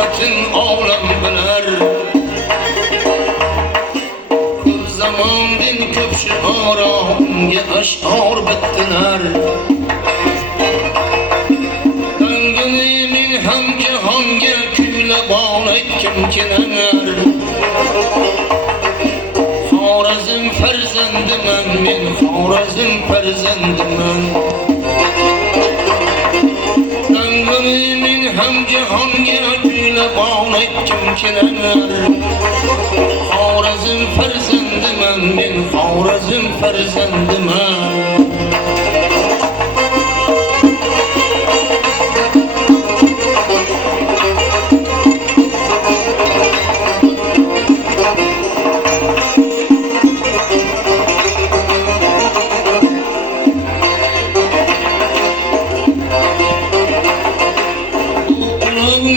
suretin olam biler. Ko'p zamondin ko'p shioromga ash'or bitdilar. Dangini men ham jahonga kuylab aytkim kelar. Xorazm farzandiman men, Xorazm farzandiman. Men ham jahonga kuylab aytkim kelar. Xorazm farzandiman men, Xorazm farzandiman.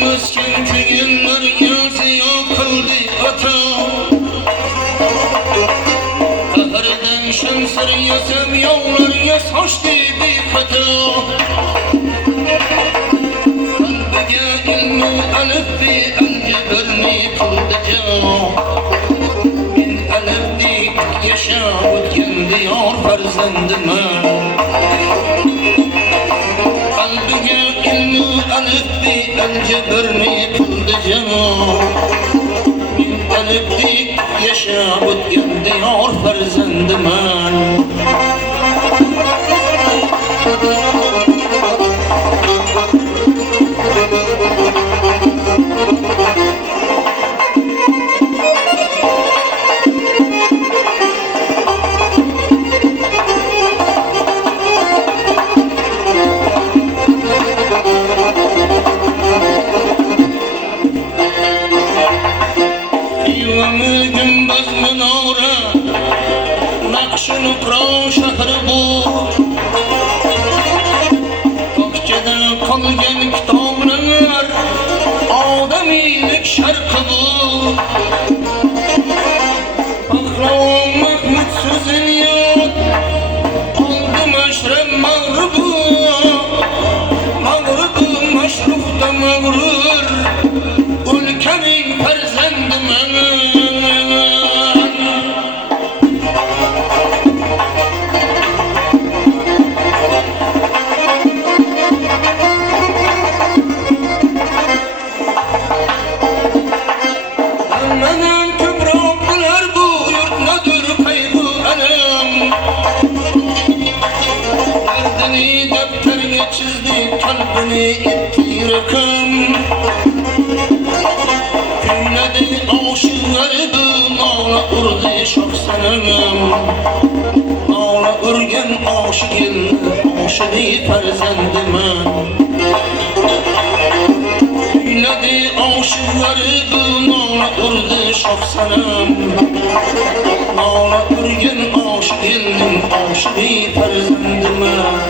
Mesken köyünler yazıyor kıldı ata. Kahırdan şemsir yasam yavlar yasaştı bir kata. Kalbiga ilmi alifbi alcibirni kıldıca. Min alifdik yaşab o'tgan diyor farzandiman. Kalbiga ilmi alifbi alcibirni kıldıca. Min alifdik yaşab o'tgan diyor farzandiman. Gümbüz minora nakşı nukra şehri bu. Tokçada kalgan kitoblar odamiylik sharqi bu. Pahlavon Mahmud so'zini yod oldi mashrab mag'ribu. Mag'ribu mashruqda mag'rur o'lkaning farzandiman. Kalbini itti rakam. Küyledi aşıklardı mağla urdi şahsanam. Mağla urgen aşıkın aşığı farzandiman. Küyledi aşıklardı mağla urdi şahsanam. Mağla urgen aşıkın aşığı farzandiman.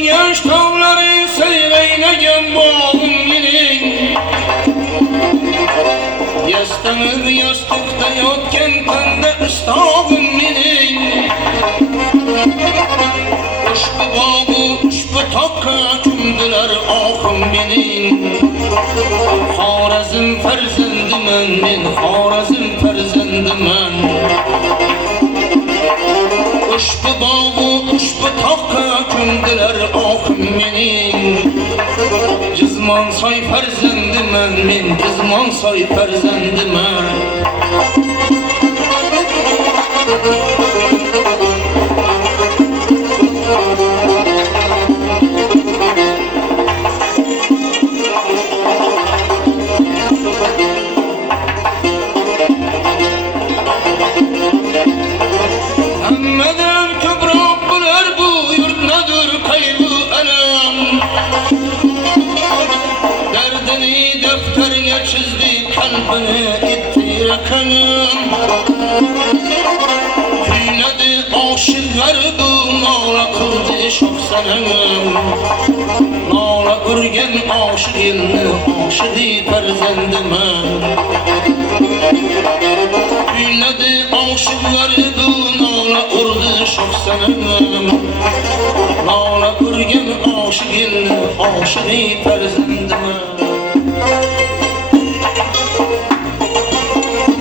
Yaş tavları seyreyleyen bağım yine. Yastığım yastıkta yotken tende ıstağım yine. Ushbu bağu ushbu toqqa ko'mdilar ahim mening. Xorazm farzandiman men, Xorazm farzandiman. Ushbu bağu ushbu toqqa ko'mdilar ahim mening. Jizmonsoy farzandiman men, Jizmonsoy farzandiman. Derdini defterine çizdi, kalbini itti akanim Küyledi aşıklardı nala kıldı şok senem Nala ürgen aşık elini aşıdı ferzendime Küyledi aşıklardı nala urdu şok senem Nala ürgen aşık elini aşıdı ferzendime